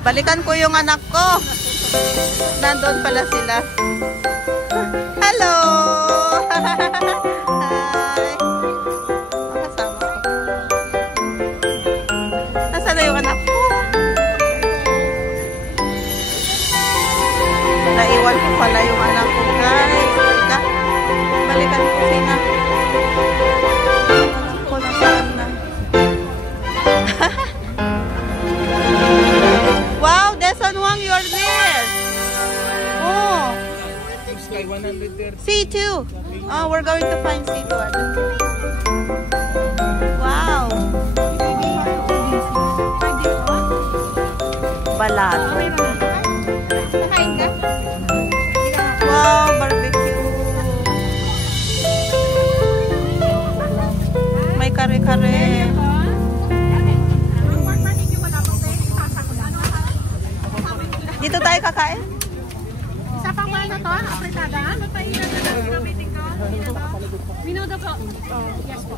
Balikan ko yung anak ko. Nandun pala sila. Hello! Hi! Kasama ko. Nasaan na yung anak ko? Naiwan ko pala yung anak ko, guys. Balikan ko sila. Anak ko, nasaan na? Wow, Desan Wang, you're there. Oh. C2. Oh, we're going to find C2. Wow. Balat. Wow, barbecue. May kare-kare. Dito tayo kakain? Isa pang ano to? Apretada? Minuto po. Yes po.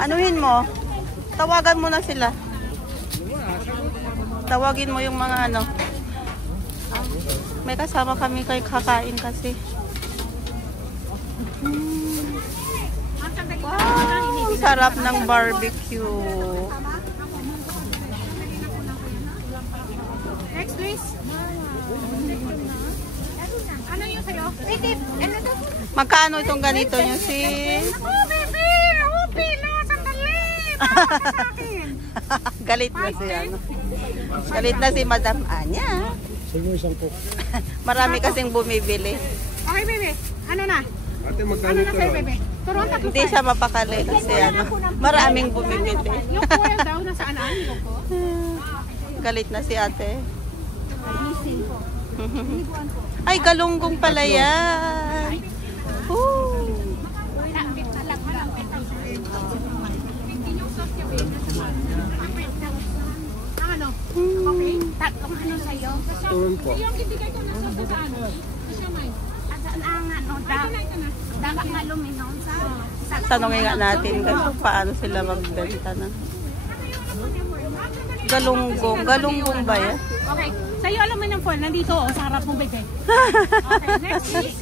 Anuhin mo? Tawagan mo na sila. Tawagin mo yung mga ano. May kasama kami kay kakain kasi. Wow, sarap ng barbecue. Next please. Ano yung sa'yo? Ano to? Magkano itong ganito nyo, sis? Oh, baby! Oh, pila! Sandali! Baka sa akin! Galit na si ano. Galit na si Madam Anya. Sige, isang po. Marami kasing bumibili. Okay, baby. Ano na? Ate, magkano Ano na ito? sa'yo, baby? Turuan tatlo Hindi siya mapakali kasi ano. Maraming bumibili. Yung foil daw, nasaan na? Hindi ko po. Galit na si ate. Ay, galunggong pala yan. Woo. Ano? Okay? Tatlong ano sa'yo? Turon po. Yung ibigay ko na sa ano? Siya may. Ang ano, dapat nga luminaw sa... Tanongin nga natin kung paano sila magbenta na. Galunggong. Galunggong ba yan? Okay. Sa'yo alam mo ng phone, nandito oh, sa harap mo, baby. Okay, next please.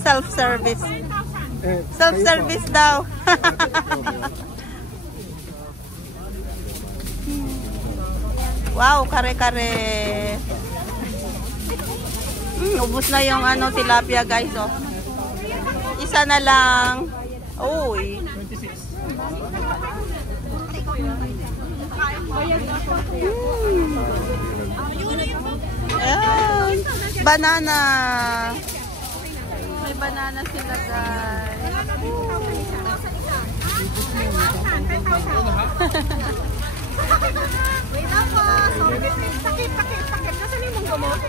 Self-service. Self-service daw. Wow, kare-kare. Ubus na yung ano, tilapia, guys, oh. Isa na lang. Uy. Ayan. Banana. May banana sila, guys.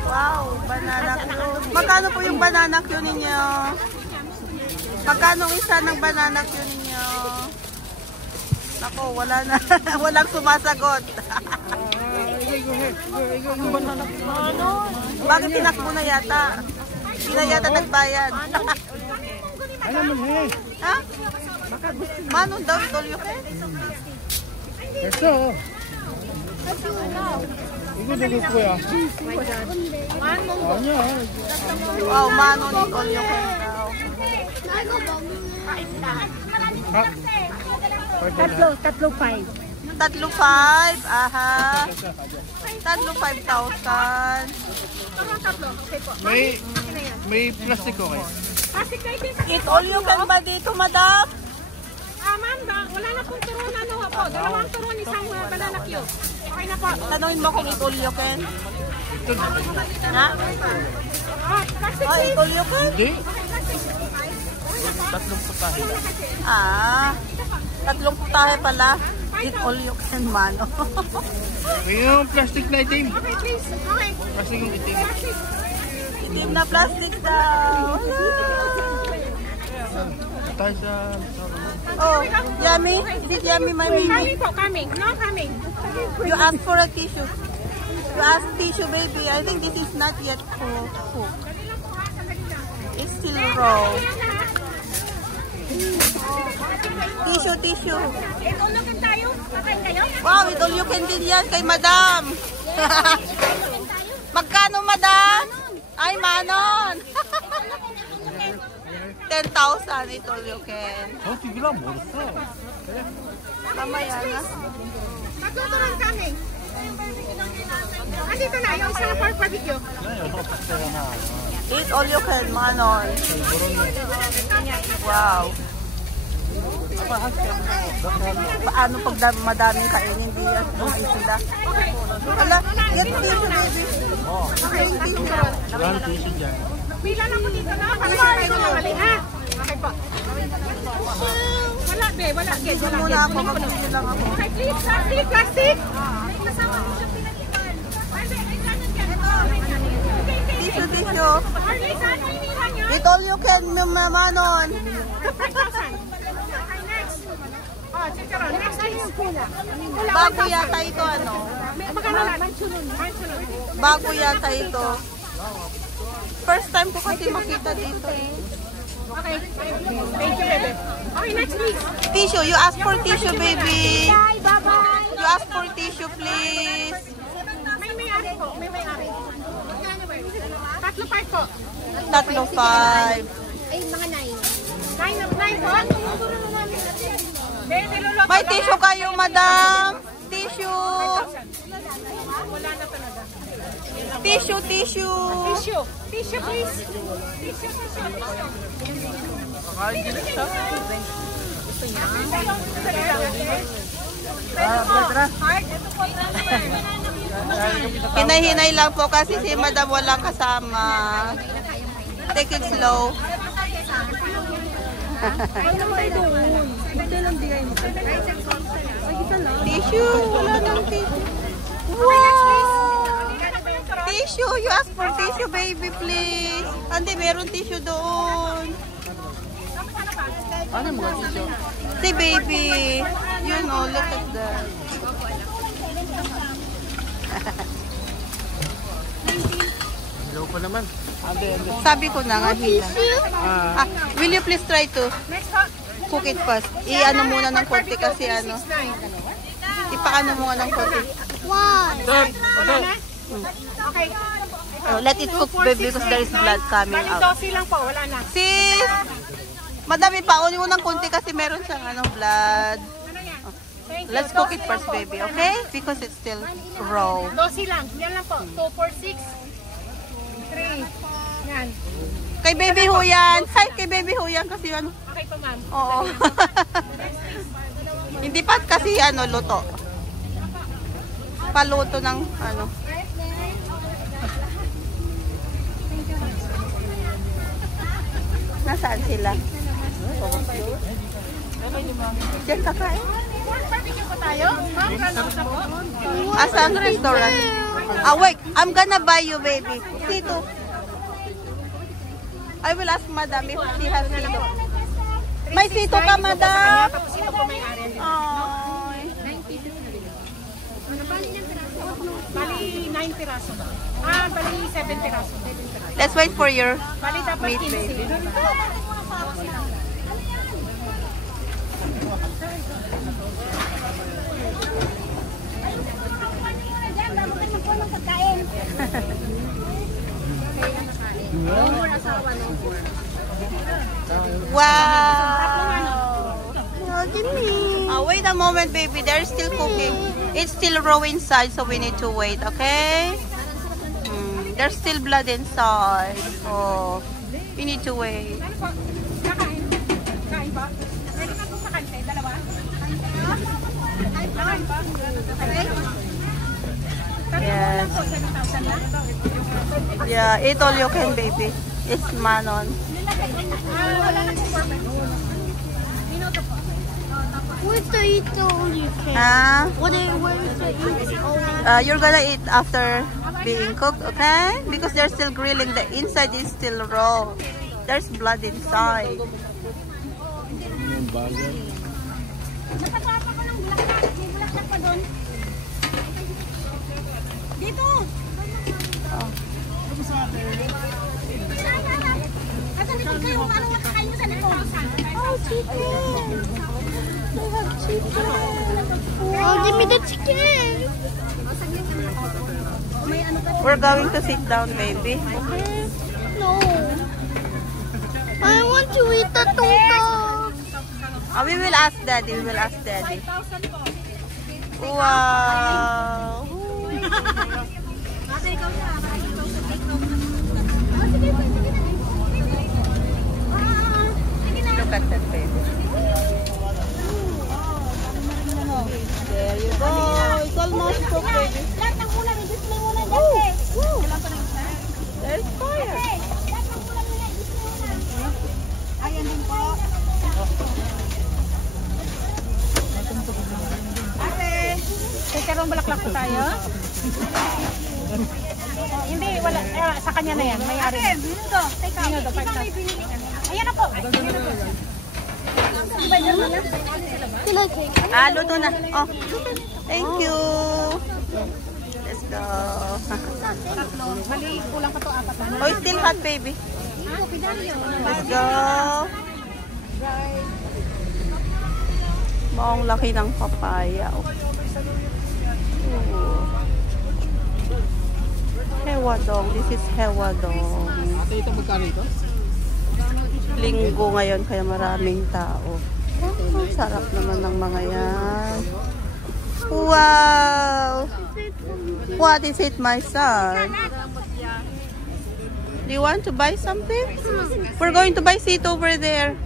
Wow, banana cue. Magkano po yung banana cue ninyo? Magkano isa ng banana cue ninyo? Nako, wala na. Walang sumasagot. Bakit tinakbo na yata? Hindi na yata nagbayad. Ha? Manon daw, itolyo ka? Ito. Ito dito ko ya. Wow, manon, itolyo ka daw. Ha? Tatlo 5. 3,500. Aha. 5,000. May plastic ko kayo. Eat all you can ba dito, madam? Ma'am, wala na pong turon ano po. Dalawang turon, isang banana cue. Okay na po. Tanungin mo kung eat all you can. Ha? Plastic Oh, eat all you can? Hindi. Tatlong putahe. Ah. 3 putahe pala. Eat all you can, mano. Yung plastic na itim. Okay, please. Okay. Plastic yung itim. Itim na plastic daw. Tayo sa... Oh, yummy? Is it yummy, my baby? Coming po, coming. No, coming. You asked for a tissue. You asked tissue, baby. I think this is not yet cooked. It's still raw. Tissue, tissue. Ito ulokin tayo. Kakain kayo? Wow, ito you can din yan kay madam. Magkano, madam? Ay, manon. 10,000 ito you can. Mamaya na. Magluto ng kami. Andito na, yung isang pork barbecue. Eat all you can, manon. Wow. Paano pag madaming kainin, hindi yan sila. Wala, get tissue, baby. Okay, tissue. Pila lang po dito na. Para sa kayo mamali, ha? Okay po. Wala, be. Wala. Tissue muna ako, mag-tissue lang ako. Okay, please. Plastic, plastic. Tissue, tissue. Eat all you can, manon. 5,000. Oh, chicharon. Next is pula. Bago yata ito, ano? Magkano lang? Manchulon. Bago yata ito. First time ko kasi makita dito eh. Okay. Thank you, baby. Okay, next please. Tissue, you ask for tissue, baby. Bye, bye-bye. You ask for tissue, please. May may-ari po. May may-ari. 3-5 po. 3-5. Ay, mga 9. 9 po? May tissue kayo, madam. Tissue. Wala na talaga. Tissue, tissue. Tissue. Tissue, please. Tissue, tissue. Hinay-hinay lang po kasi si madam walang kasama. Take it slow. Tissue. Wala nang tissue. Wow! Tissue. You ask for tissue, baby, please. Hindi, meron tissue doon. Ano mga tissue? Si baby. You know, look at that. Hello pa naman. Sabi ko na nga, hila. Will you please try to Next po. cook it fast? I-ano muna ng konti kasi ano. Ipaano mo nga ng konti. Wala na? Okay. Oh, let it cook, baby, because there is blood coming Bali, out. 12 lang po. Wala na. Sis! Madami pa. Uni mo ng konti kasi meron siyang ano, blood. Thank you. Let's cook it first, baby, okay? Because it's still raw. 12 lang. Yan lang po. 2, 4, 6, 3. Yan. Kay baby ho yan. Hi, kay baby ho yan kasi ano. Okay po, ma'am. Oo. Hindi pa kasi ano, luto. Paluto ng ano. Nasaan sila? Diyan kakain? Barbecue po tayo. Ma'am, Ranosa po. Asang restaurant? Wait. I'm gonna buy you, baby. Sito. I will ask madam if she has sito. May sito ka, madam? Tapos ito po may ari. Ay. Bali, 9 piraso. Bali, 7 piraso. Let's wait for your Bali, dapat meat, 15. baby. Wow! Oh, give me. Wait a moment, baby. They're still cooking. It's still raw inside, so we need to wait, okay? There's still blood inside. Oh, we need to wait. Ano po? Kakain? Kain po? Pwede na po makain kayo? Dalawa? Kain po? Okay? Yes. 7,000 lang? Yeah, eat all you can, baby. It's manon. Wala na po format. Minuto po. Where's the eat all you can? Where's the eat all? You're gonna eat after being cooked, okay? Because they're still grilling. The inside is still raw. There's blood inside. Nakatapa ko ng bulaklak. May bulaklak pa doon. Dito! Oh. At Nasa likod kayo, anong makakain nyo sa likod? Oh, chicken. They have chicken. Oh, give me the chicken. We're going to sit down, baby. No. I want to eat the tongka. We will ask Daddy. We will ask Daddy. Wow. Look at that, baby. There you go. It's almost cooked, baby. Lahat ng ulam, i-display muna dyan. There's fire. Lahat ng ulam nila, i-display muna. Ayan din po. Ate, kayong balaklak po tayo? Hindi, wala. Sa kanya na yan. May-ari. Ate, minuto. Take out. Minuto, 5,000. Ayan na po. You like cake? Luto na. Oh, thank you. Let's go. Mali, kulang pa to 4. Oh, it's still hot, baby. Let's go. Ang laki ng papaya. Oh. Hewadong. This is hewadong. Ate, ito magkano ito? Linggo ngayon kaya maraming tao. Oh, sarap naman ng mga yan. Wow! What is it, my son? Do you want to buy something? We're going to buy seat over there.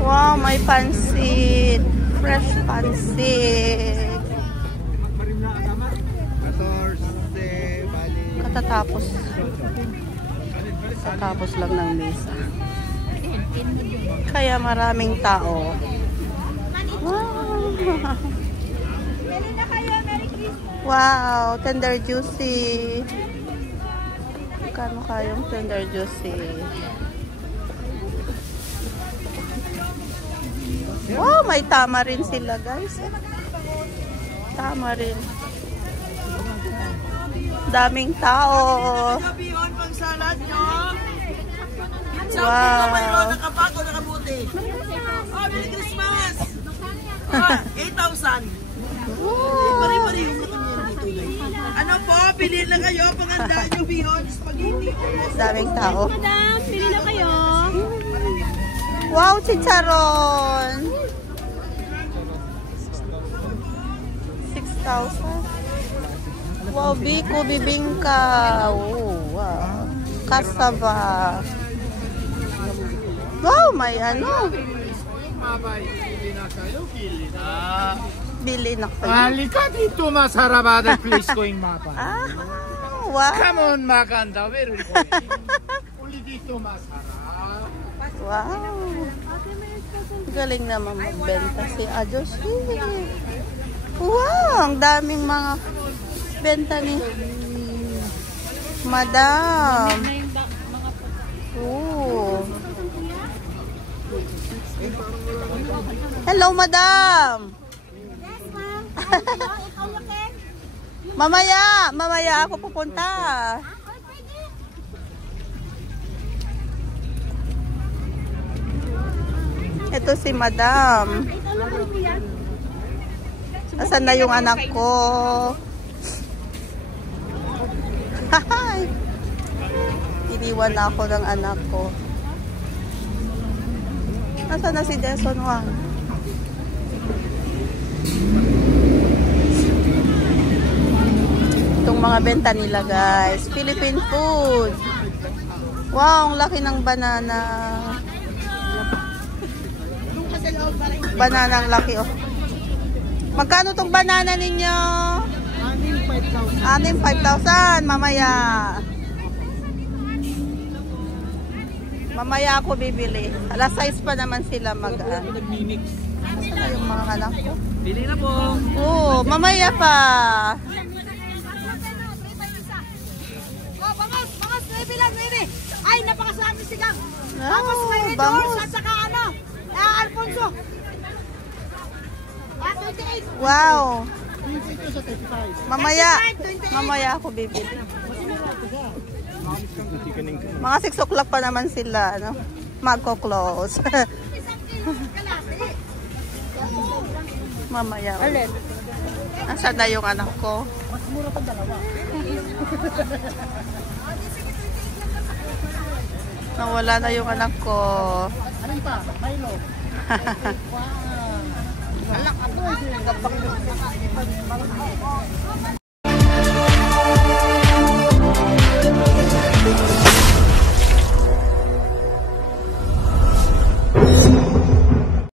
Wow, may pansit. Fresh pansit. Katatapos lang ng mesa. Kaya maraming tao. Wow! Wow! Tender juicy. Kano kayong tender juicy? Wow! May tamarin sila, guys. Tamarin. Daming tao. Wow. 8,000. Ano po? Pili na kayo. Panganda nyo beyond spaghetti. Daming tao. Madam, pili na kayo. Wow, chicharon. 6,000. Wow, biko, bibingka. Oh, wow. Kasaba. Wow, may ano. Bili na kayo. Halika dito, masarabada, please, going mapa. Ah, wow. Come on, Makanda, where are you going? Uli dito, masarap. Wow. Galing naman magbenta si Ajoshi. Wow, ang daming mga benta ni Madam. Oh. Hello, Madam. Mamaya ako pupunta. Ito si Madam. Asan na yung anak ko? Iniwan na ako ng anak ko. Asan na si Deson Wang? Itong mga benta nila, guys. Philippine food. Wow, ang laki ng banana. Banana ang laki, oh. Magkano tong banana ninyo? 5,000. Mamaya. Mamaya ako bibili. Alas 6 pa naman sila mag-ano. Saan na yung mga anak ko? Pili na po. Oo, mamaya pa. Bangas, 9 lang, 9. Ay, napakasarap ng sigang. Tapos may Oh, red bangus. horse at saka ano, Alfonso. 28. Wow. Mamaya ako bibili. Mga 6 o'clock pa naman sila, ano? Magko-close. Mamaya. Alin? Nasaan na yung anak ko? Mas mura pa dalawa. Nawala na yung anak ko. Alin pa? Milo. Wow. Alak ako.